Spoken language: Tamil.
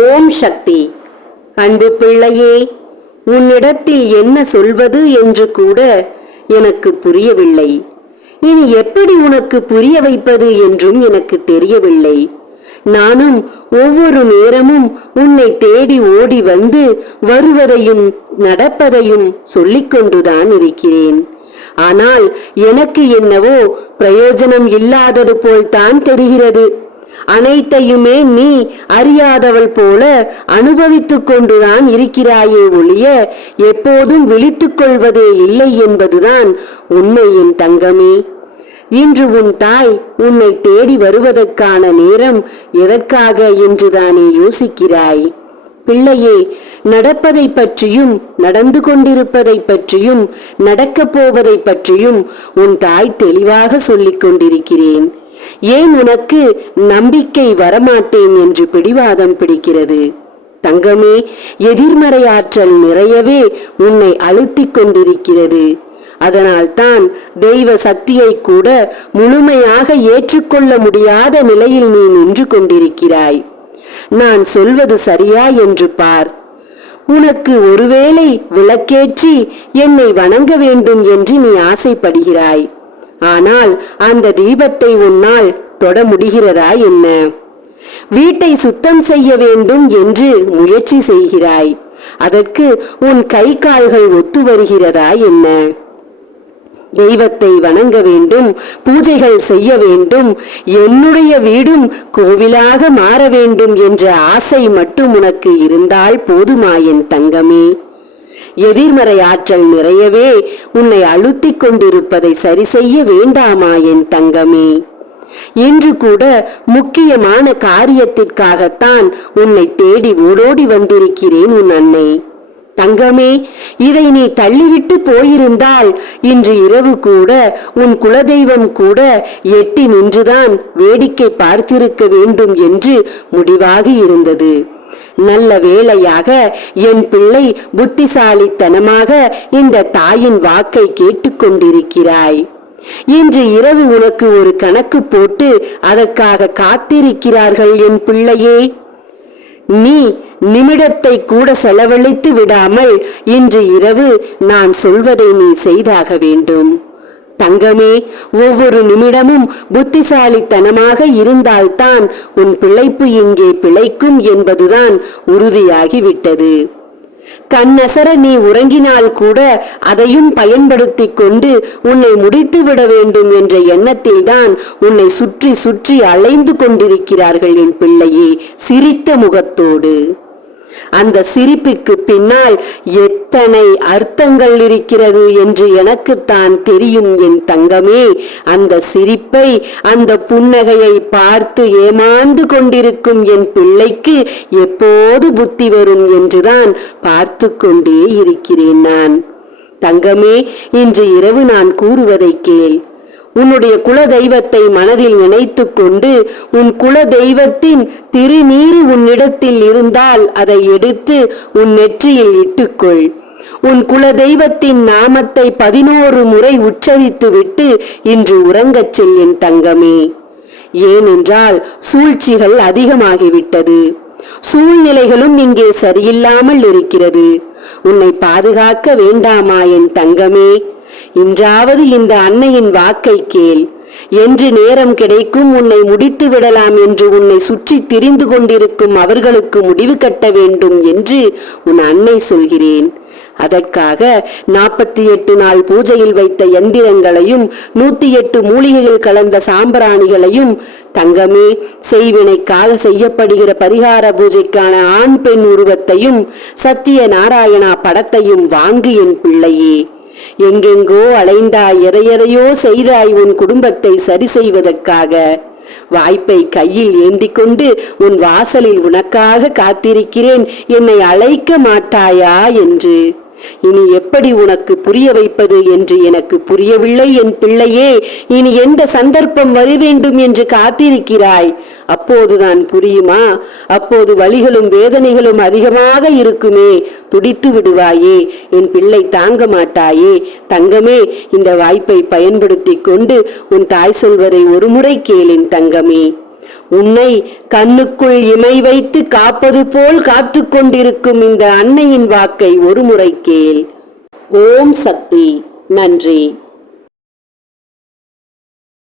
ஓம் சக்தி. அன்பு பிள்ளையே உன்னிடத்தில் என்ன சொல்வது என்று கூட எனக்கு புரியவில்லை. இனி எப்படி உனக்கு புரிய வைப்பது என்றும் எனக்கு தெரியவில்லை. நானும் ஒவ்வொரு நேரமும் உன்னை தேடி ஓடி வந்து வருவதையும் நடப்பதையும் சொல்லிக்கொண்டுதான் இருக்கிறேன். ஆனால் எனக்கு என்னவோ பிரயோஜனம் இல்லாதது போல்தான் தெரிகிறது. அனைத்தையுமே நீ அறியாதவள் போல அனுபவித்துக் கொண்டுதான் இருக்கிறாயே ஒழிய எப்போதும் விழித்துக் கொள்வதே இல்லை என்பதுதான் உண்மையின் தங்கமே. இன்று உன் தாய் உன்னை தேடி வருவதற்கான நேரம் எதற்காக என்றுதானே யோசிக்கிறாய்? பிள்ளையே நடப்பதை பற்றியும் நடந்து கொண்டிருப்பதை பற்றியும் நடக்கப் போவதை பற்றியும் உன் தாய் தெளிவாக சொல்லிக் கொண்டிருக்கிறேன். ஏன் உனக்கு நம்பிக்கை வரமாட்டேன் என்று பிடிவாதம் பிடிக்கிறது? தங்கமே எதிர்மறை ஆற்றல் நிறையவே உன்னை அழுத்திக் கொண்டிருக்கிறது. அதனால்தான் தெய்வ சக்தியை கூட முழுமையாக ஏற்றுக்கொள்ள முடியாத நிலையில் நீ நின்று கொண்டிருக்கிறாய். நான் சொல்வது சரியா என்று பார். உனக்கு ஒருவேளை விளக்கேற்றி என்னை வணங்க வேண்டும் என்று நீ ஆசைப்படுகிறாய். ஆனால் அந்த தீபத்தை உன்னால் தொட முடிகிறதா என்ன? வீட்டை சுத்தம் செய்ய வேண்டும் என்று முயற்சி செய்கிறாய். அதற்கு உன் கை கால்கள் ஒத்து வருகிறதா என்ன? தெய்வத்தை வணங்க வேண்டும் பூஜைகள் செய்ய வேண்டும் என்னுடைய வீடும் கோவிலாக மாற வேண்டும் என்ற ஆசை மட்டும் உனக்கு இருந்தால் போதுமா என் தங்கமே? எதிர்மறை ஆற்றல் நிறையவே உன்னை அழுத்திக் கொண்டிருப்பதை சரி செய்ய வேண்டாமா என் தங்கமே? இன்று கூட முக்கியமான காரியத்திற்காகத்தான் உன்னை தேடி ஓடோடி வந்திருக்கிறேன் உன் அன்னை. தங்கமே இதை நீ தள்ளிவிட்டு போயிருந்தால் இன்று இரவு கூட உன் குலதெய்வம் கூட எட்டி நின்றுதான் வேடிக்கை பார்த்திருக்க வேண்டும் என்று முடிவாகி இருந்தது. நல்ல வேளையாக என் பிள்ளை புத்திசாலித்தனமாக இந்த தாயின் வாக்கை கேட்டுக்கொண்டிருக்கிறாய். இன்று இரவு உனக்கு ஒரு கணக்கு போட்டு அதற்காக காத்திருக்கிறார்கள் என் பிள்ளையே. நீ நிமிடத்தை கூட செலவழித்து விடாமல் இன்று இரவு நான் சொல்வதை நீ செய்தாக வேண்டும். தங்கமே ஒவ்வொரு நிமிடமும் புத்திசாலித்தனமாக இருந்தால்தான் உன் பிழைப்பு இங்கே பிழைக்கும் என்பதுதான் உறுதியாகிவிட்டது. கண்ணசர நீ உறங்கினால் கூட அதையும் பயன்படுத்திக் கொண்டு உன்னை முடித்து விட வேண்டும் என்ற எண்ணத்தில்தான் உன்னை சுற்றி சுற்றி அலைந்து கொண்டிருக்கிறார்கள் என் பிள்ளையே சிரித்த முகத்தோடு. அந்த சிரிப்புக்கு பின்னால் எத்தனை அர்த்தங்கள் இருக்கிறது என்று எனக்குத்தான் தெரியும் என் தங்கமே. அந்த சிரிப்பை அந்த புன்னகையை பார்த்து ஏமாந்து கொண்டிருக்கும் என் பிள்ளைக்கு எப்போது புத்தி வரும் என்றுதான் பார்த்து கொண்டே இருக்கிறேன் நான். தங்கமே இன்று இரவு நான் கூறுவதை கேள். உன்னுடைய குல தெய்வத்தை மனதில் நினைத்து கொண்டு உன் குல தெய்வத்தின் திருநீறு உன்னிடத்தில் இருந்தால் அதை எடுத்து உன் நெற்றியில் இட்டுக்கொள். உன் குல தெய்வத்தின் நாமத்தை பதினோரு முறை உச்சரித்துவிட்டு இன்று உறங்கச் செல் என் தங்கமே. ஏனென்றால் சூழ்ச்சிகள் அதிகமாகிவிட்டது. சூழ்நிலைகளும் இங்கே சரியில்லாமல் இருக்கிறது. உன்னை பாதுகாக்க வேண்டாமா என் தங்கமே? இன்றாவது இந்த அன்னையின் வாக்கை கேள். என்று நேரம் கிடைக்கும் உன்னை முடித்து விடலாம் என்று உன்னை சுற்றி திரிந்து கொண்டிருக்கும் அவர்களுக்கு முடிவு கட்ட வேண்டும் என்று உன் அன்னை சொல்கிறேன். அதற்காக நாற்பத்தி எட்டு நாள் பூஜையில் வைத்த எந்திரங்களையும் நூத்தி எட்டு மூலிகைகள் கலந்த சாம்பிராணிகளையும் தங்கமே செய்வினைக்காக செய்யப்படுகிற பரிகார பூஜைக்கான ஆண் பெண் உருவத்தையும் சத்திய நாராயணா படத்தையும் வாங்கு என் பிள்ளையே. எங்கெங்கோ அலைந்தாய் எதையெதையோ செய்தாய் உன் குடும்பத்தை சரி செய்வதற்காக வாய்ப்பை கையில் ஏந்தி கொண்டு உன் வாசலில் உனக்காக காத்திருக்கிறேன். என்னை அழைக்க மாட்டாயா என்று இனி எப்படி உனக்கு புரிய வைப்பது என்று எனக்கு புரியவில்லை என் பிள்ளையே இனி எந்த சந்தர்ப்பம் வர வேண்டும் என்று காத்திருக்கிறாய்? அப்போதுதான் புரியுமா? அப்போது வலிகளும் வேதனைகளும் அதிகமாக இருக்குமே. துடித்து விடுவாயே என் பிள்ளை தாங்க மாட்டாயே. தங்கமே இந்த வாய்ப்பை பயன்படுத்திக் கொண்டு உன் தாய் சொல்வதை ஒருமுறை கேளின் தங்கமே. உன்னை கண்ணுக்குள் இமை வைத்து காப்பது போல் காத்து கொண்டிருக்கும் இந்த அன்னையின் வாக்கை ஒருமுறை கேள். ஓம் சக்தி. நன்றி.